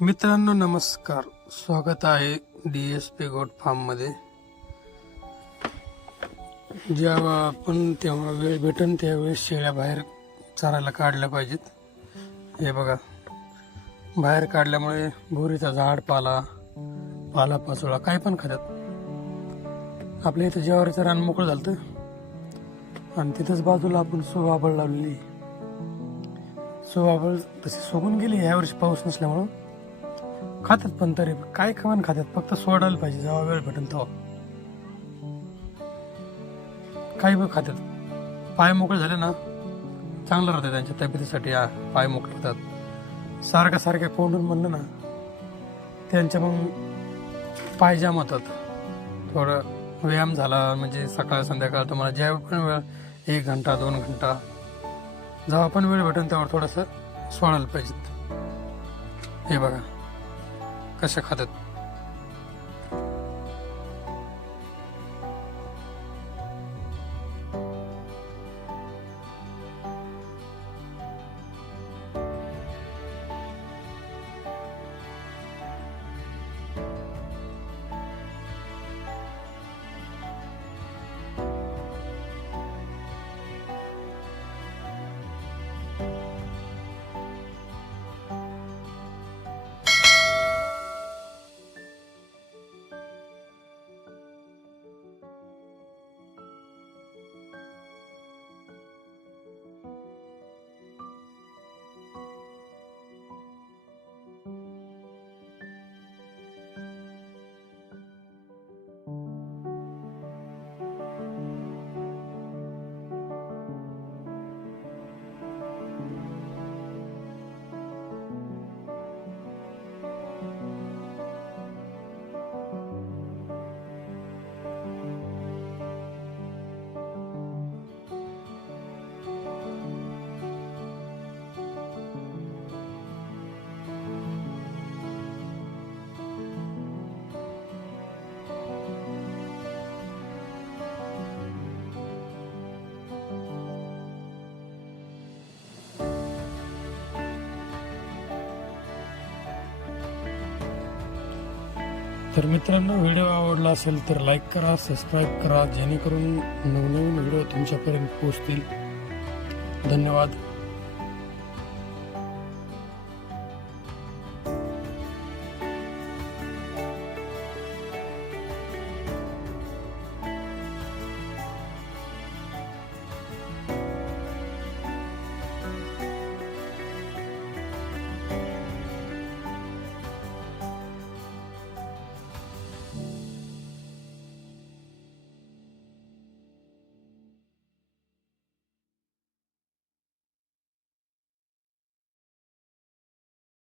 मित्रांनो नमस्कार, स्वागत आहे DSP गोट फार्ममध्ये। जेव्हा आपण तेव्हा वेळ भेटेन त्यावेळेस शेळ्या बाहेर चरायला काढल्या पाहिजेत। हे बघा, बाहेर काढल्यामुळे बोरीचा झाड पाला पाचोळा काही पण खातात। आपल्या इथं ज्वारीचं रान मोकळं झालं आणि तिथंच बाजूला आपण सोवाबळ लावलेली। सोवाबळ तशी सोगून गेली, यावर्षी पाऊस नसल्यामुळं खातात, पण तरी काय खावण खातात, फक्त सोडायला पाहिजे जेव्हा वेळ भेटेल तेव्हा। काही पण खातात, पाय मोकळे झाले ना चांगलं राहतं त्यांच्या तब्येतीसाठी। पाय मोकळे होतात, सारख्या कोंडून म्हणलं ना त्यांच्या मग पाय जाम होतात। थोडं व्यायाम झाला म्हणजे सकाळ संध्याकाळ तुम्हाला जेव्हा पण वेळ, 1 घंटा 2 घंटा जेव्हा पण वेळ भेटेल तेव्हा थोडंसं सोडायला पाहिजेत। हे बघा कशा खातात। तर मित्रांनो, व्हिडिओ आवडला असेल तर लाईक करा, सबस्क्राईब करा, जेणेकरून नवनवीन व्हिडिओ तुमच्यापर्यंत पोहोचतील। धन्यवाद।